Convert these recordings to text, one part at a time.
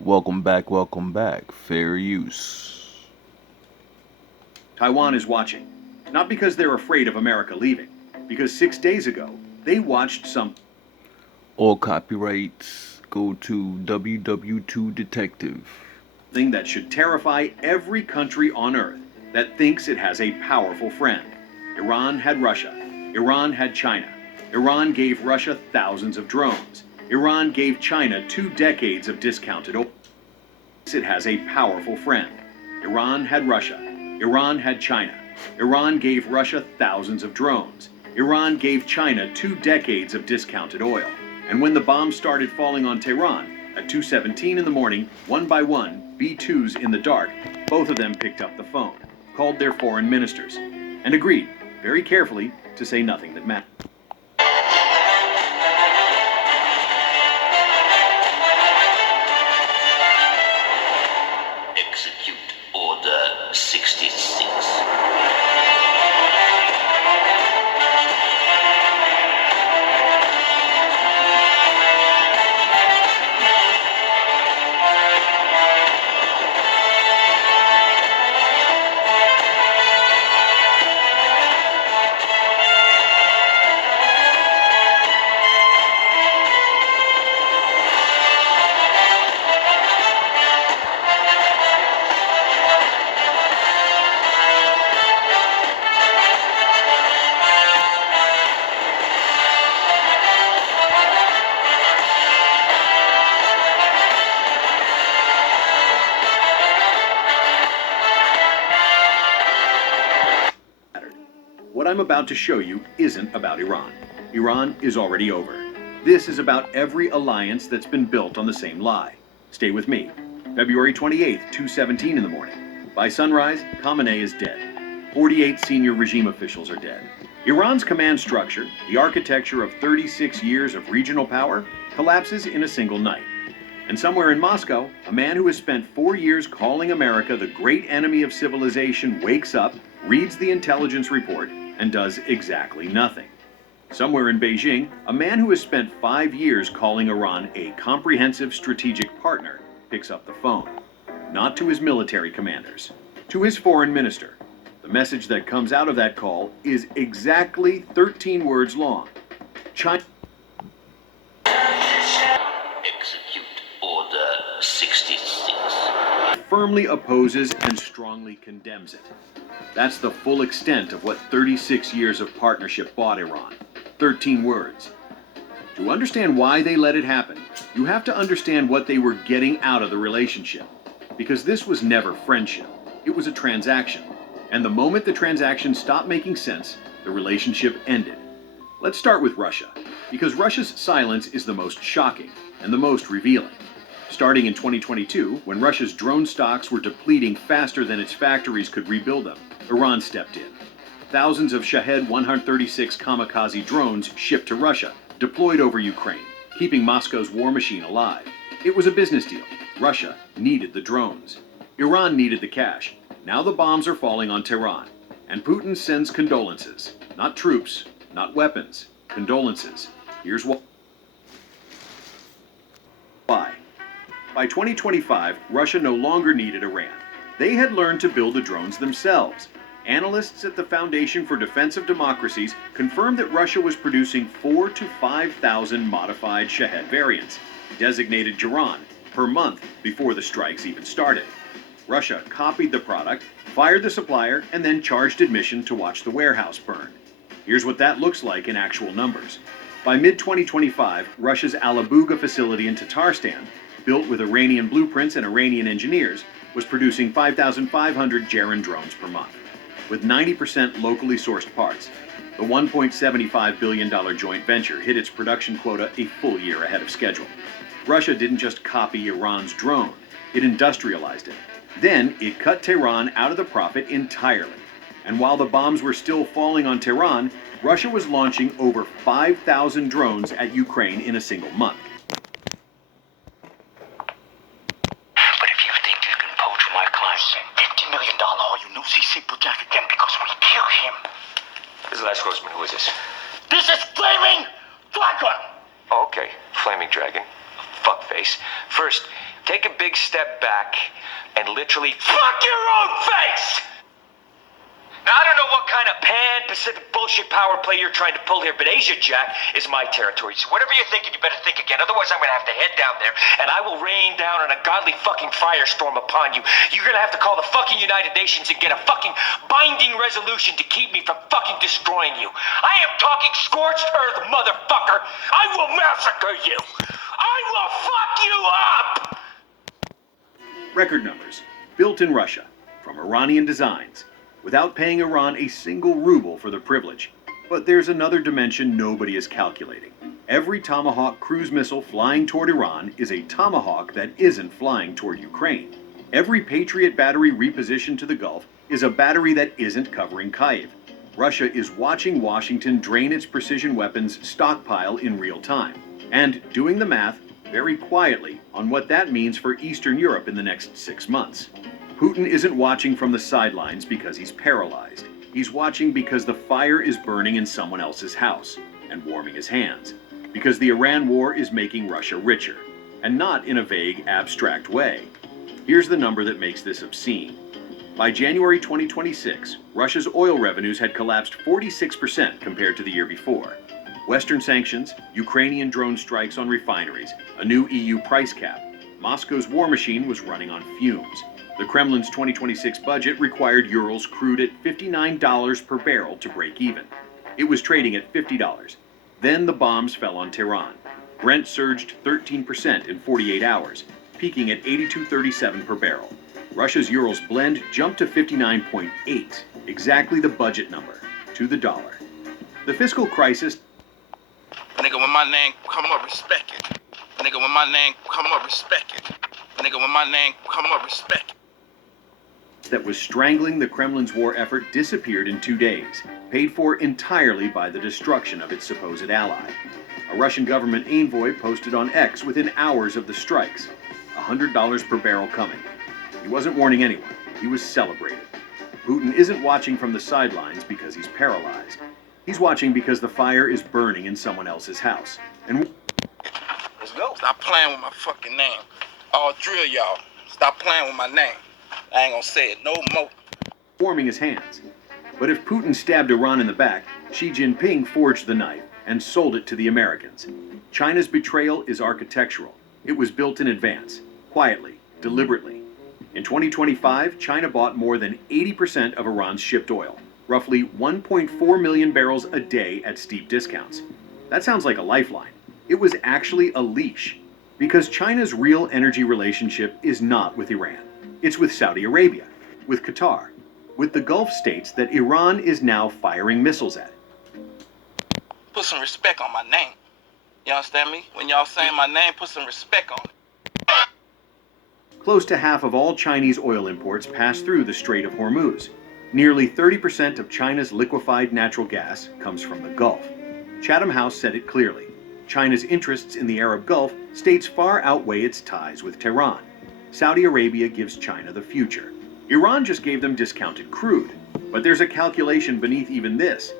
Welcome back. Fair use. Taiwan is watching, not because they're afraid of America leaving, because 6 days ago, they watched something All copyrights go to WW2 Detective. that should terrify every country on earth that thinks it has a powerful friend. Iran had Russia. Iran had China. Iran gave Russia thousands of drones. Iran gave China 2 decades of discounted oil. It has a powerful friend. Iran had Russia. Iran had China. Iran gave Russia thousands of drones. Iran gave China 2 decades of discounted oil. And when the bombs started falling on Tehran, at 2:17 in the morning, one by one, B-2s in the dark, both of them picked up the phone, called their foreign ministers, and agreed, very carefully, to say nothing that mattered. Execute Order 66. What I'm about to show you isn't about Iran. Iran is already over. This is about every alliance that's been built on the same lie. Stay with me. February 28th, 2:17 in the morning. By sunrise, Khamenei is dead. 48 senior regime officials are dead. Iran's command structure, the architecture of 36 years of regional power, collapses in a single night. And somewhere in Moscow, a man who has spent 4 years calling America the great enemy of civilization wakes up, reads the intelligence report, and does exactly nothing. Somewhere in Beijing, a man who has spent 5 years calling Iran a comprehensive strategic partner picks up the phone. Not to his military commanders, to his foreign minister. The message that comes out of that call is exactly 13 words long. China Execute Order 66. firmly opposes and strongly condemns it. That's the full extent of what 36 years of partnership bought Iran. 13 words. To understand why they let it happen, you have to understand what they were getting out of the relationship. Because this was never friendship. It was a transaction. And the moment the transaction stopped making sense, the relationship ended. Let's start with Russia, because Russia's silence is the most shocking and the most revealing. Starting in 2022, when Russia's drone stocks were depleting faster than its factories could rebuild them, Iran stepped in. Thousands of Shahed 136 kamikaze drones shipped to Russia, deployed over Ukraine, keeping Moscow's war machine alive. It was a business deal. Russia needed the drones. Iran needed the cash. Now the bombs are falling on Tehran. And Putin sends condolences. Not troops, not weapons. Condolences. Here's why. By 2025, Russia no longer needed Iran. They had learned to build the drones themselves. Analysts at the Foundation for Defense of Democracies confirmed that Russia was producing 4,000 to 5,000 modified Shahed variants, designated Jiran, per month before the strikes even started. Russia copied the product, fired the supplier, and then charged admission to watch the warehouse burn. Here's what that looks like in actual numbers. By mid-2025, Russia's Alabuga facility in Tatarstan, built with Iranian blueprints and Iranian engineers, was producing 5,500 Jaran drones per month. With 90% locally sourced parts, the $1.75 billion joint venture hit its production quota a full year ahead of schedule. Russia didn't just copy Iran's drone, it industrialized it. Then it cut Tehran out of the profit entirely. And while the bombs were still falling on Tehran, Russia was launching over 5,000 drones at Ukraine in a single month. But if you think you can poach my client, $50 million, you know CC Jack again because we kill him. This is Les Grossman. Who is this? This is Flaming Dragon! Oh, okay. Flaming Dragon. Fuckface. First, take a big step back and literally fuck your own face! Now, I don't know what kind of pan-Pacific bullshit power play you're trying to pull here, but Asia, Jack, is my territory. So whatever you're thinking, you better think again. Otherwise, I'm gonna have to head down there, and I will rain down an ungodly fucking firestorm upon you. You're gonna have to call the fucking United Nations and get a fucking binding resolution to keep me from fucking destroying you. I am talking scorched earth, motherfucker! I will massacre you! I will fuck you up! Record numbers. Built in Russia. From Iranian designs. Without paying Iran a single ruble for the privilege. But there's another dimension nobody is calculating. Every Tomahawk cruise missile flying toward Iran is a Tomahawk that isn't flying toward Ukraine. Every Patriot battery repositioned to the Gulf is a battery that isn't covering Kyiv. Russia is watching Washington drain its precision weapons stockpile in real time, and doing the math very quietly on what that means for Eastern Europe in the next 6 months. Putin isn't watching from the sidelines because he's paralyzed. He's watching because the fire is burning in someone else's house and warming his hands. Because the Iran war is making Russia richer, and not in a vague, abstract way. Here's the number that makes this obscene. By January 2026, Russia's oil revenues had collapsed 46% compared to the year before. Western sanctions, Ukrainian drone strikes on refineries, a new EU price cap. Moscow's war machine was running on fumes. The Kremlin's 2026 budget required Urals crude at $59 per barrel to break even. It was trading at $50. Then the bombs fell on Tehran. Brent surged 13% in 48 hours, peaking at $82.37 per barrel. Russia's Urals blend jumped to 59.8, exactly the budget number, to the dollar. The fiscal crisis... Nigga, when my name come up, respect it. Nigga, when my name come up, respect it. Nigga, when my name come up, respect it. That was strangling the Kremlin's war effort disappeared in 2 days, paid for entirely by the destruction of its supposed ally. A Russian government envoy posted on X within hours of the strikes, $100 per barrel coming. He wasn't warning anyone, he was celebrating. Putin isn't watching from the sidelines because he's paralyzed. He's watching because the fire is burning in someone else's house. And let's go. Stop playing with my fucking name. All three of y'all, stop playing with my name. I ain't gonna say it no more. Warming his hands. But if Putin stabbed Iran in the back, Xi Jinping forged the knife and sold it to the Americans. China's betrayal is architectural. It was built in advance, quietly, deliberately. In 2025, China bought more than 80% of Iran's shipped oil, roughly 1.4 million barrels a day at steep discounts. That sounds like a lifeline. It was actually a leash, because China's real energy relationship is not with Iran. It's with Saudi Arabia, with Qatar, with the Gulf states that Iran is now firing missiles at. Put some respect on my name. You understand me? When y'all saying my name, put some respect on it. Close to half of all Chinese oil imports pass through the Strait of Hormuz. Nearly 30% of China's liquefied natural gas comes from the Gulf. Chatham House said it clearly. China's interests in the Arab Gulf states far outweigh its ties with Tehran. Saudi Arabia gives China the future. Iran just gave them discounted crude. But there's a calculation beneath even this.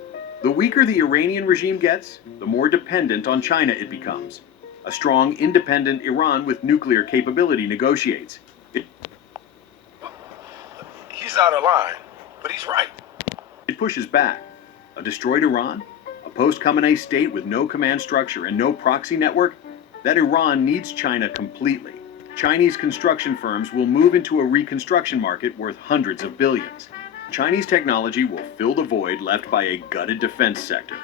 The weaker the Iranian regime gets, the more dependent on China it becomes. A strong, independent Iran with nuclear capability negotiates. He's out of line, but he's right. It pushes back. A destroyed Iran? A post-Khamenei state with no command structure and no proxy network? That Iran needs China completely. Chinese construction firms will move into a reconstruction market worth hundreds of billions. Chinese technology will fill the void left by a gutted defense sector.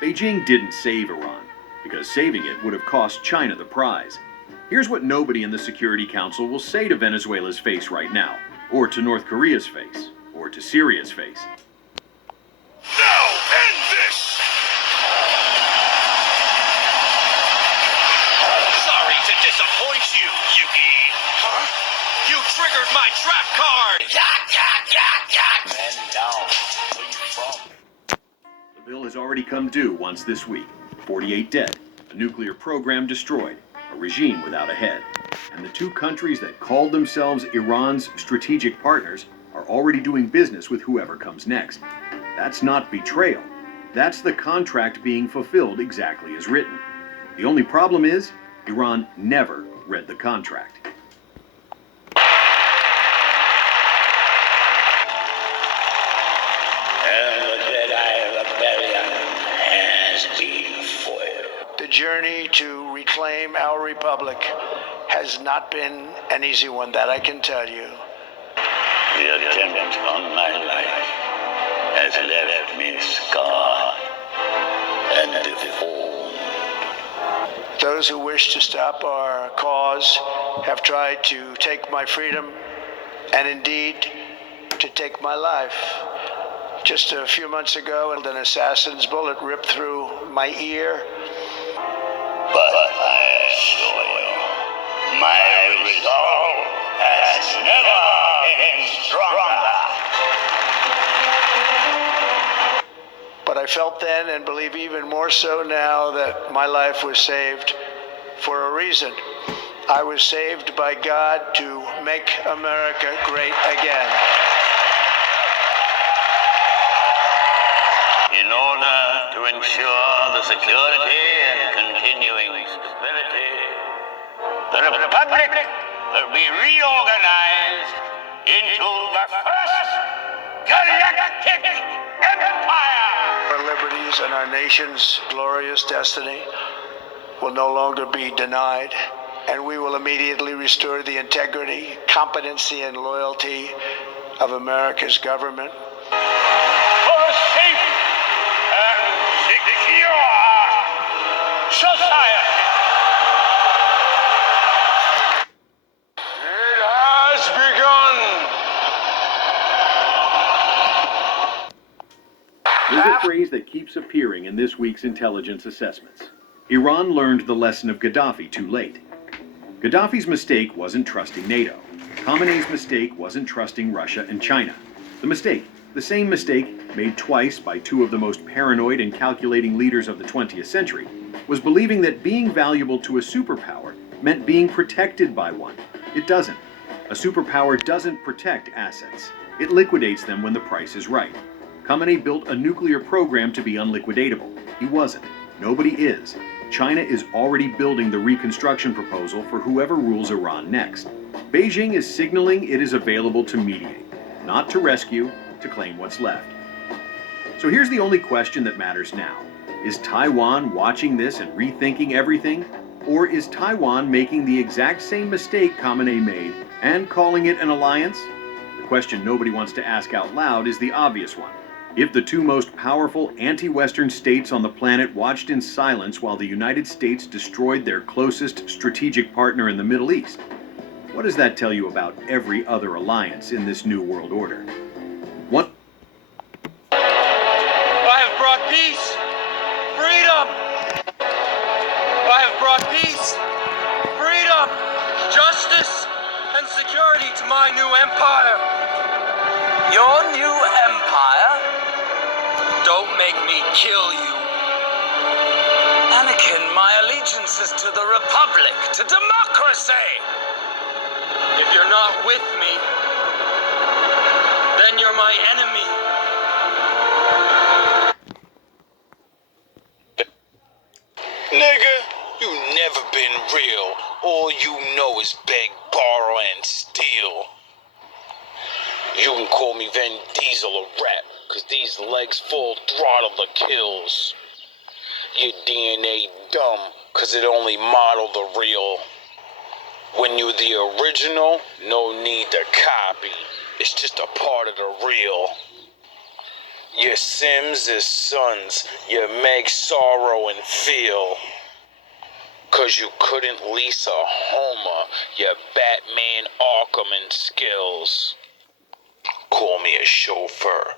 Beijing didn't save Iran, because saving it would have cost China the prize. Here's what nobody in the Security Council will say to Venezuela's face right now, or to North Korea's face, or to Syria's face. Now end this! Sorry to disappoint you, Yuki. Huh? You triggered my trap card! Man down. Where you from? The bill has already come due once this week. 48 dead, a nuclear program destroyed, a regime without a head. And the two countries that called themselves Iran's strategic partners are already doing business with whoever comes next. That's not betrayal. That's the contract being fulfilled exactly as written. The only problem is, Iran never read the contract. journey to reclaim our republic has not been an easy one, that I can tell you. The attempt on my life has left me scarred and deformed. Those who wish to stop our cause have tried to take my freedom and indeed to take my life. Just a few months ago, an assassin's bullet ripped through my ear. But I assure you, my resolve has never been stronger. But I felt then, and believe even more so now, that my life was saved for a reason. I was saved by God to make America great again. In order to ensure the security and continuing stability, the Republic will be reorganized into the first galactic empire. Our liberties and our nation's glorious destiny will no longer be denied, and we will immediately restore the integrity, competency, and loyalty of America's government. For a safe and secure society. It has begun. There's a phrase that keeps appearing in this week's intelligence assessments. Iran learned the lesson of Gaddafi too late. Gaddafi's mistake wasn't trusting NATO. Khamenei's mistake wasn't trusting Russia and China. The same mistake, made twice by two of the most paranoid and calculating leaders of the 20th century, was believing that being valuable to a superpower meant being protected by one. It doesn't. A superpower doesn't protect assets. It liquidates them when the price is right. Khamenei built a nuclear program to be unliquidatable. He wasn't. Nobody is. China is already building the reconstruction proposal for whoever rules Iran next. Beijing is signaling it is available to mediate, not to rescue, to claim what's left. So here's the only question that matters now. Is Taiwan watching this and rethinking everything? Or is Taiwan making the exact same mistake Khamenei made and calling it an alliance? The question nobody wants to ask out loud is the obvious one. If the two most powerful anti-Western states on the planet watched in silence while the United States destroyed their closest strategic partner in the Middle East, what does that tell you about every other alliance in this new world order? What? I have brought peace, freedom. I have brought peace, freedom, justice, and security to my new empire. Your new empire? Don't make me kill you. Anakin, my allegiance is to the Republic, to democracy. If you're not with me, then you're my enemy. Nigga, you never been real. All you know is beg, borrow, and steal. You can call me Vin Diesel or Rat, cause these legs full throttle the kills. Your DNA dumb, cause it only modeled the real. When you're the original, no need to copy. It's just a part of the real. Your Sims is sons, you make sorrow and feel. Cause you couldn't lease a Homer, your Batman Arkham and skills. Call me a chauffeur.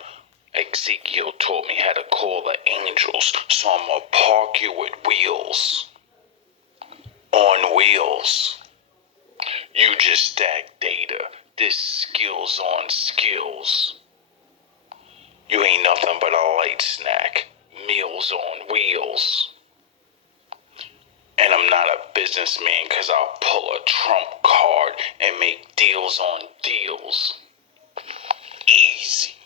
Ezekiel taught me how to call the angels, so I'ma park you with wheels. On wheels. You just stack data. This skills on skills. You ain't nothing but a light snack. Meals on wheels. And I'm not a businessman cause I'll pull a trump card and make deals on deals. Easy.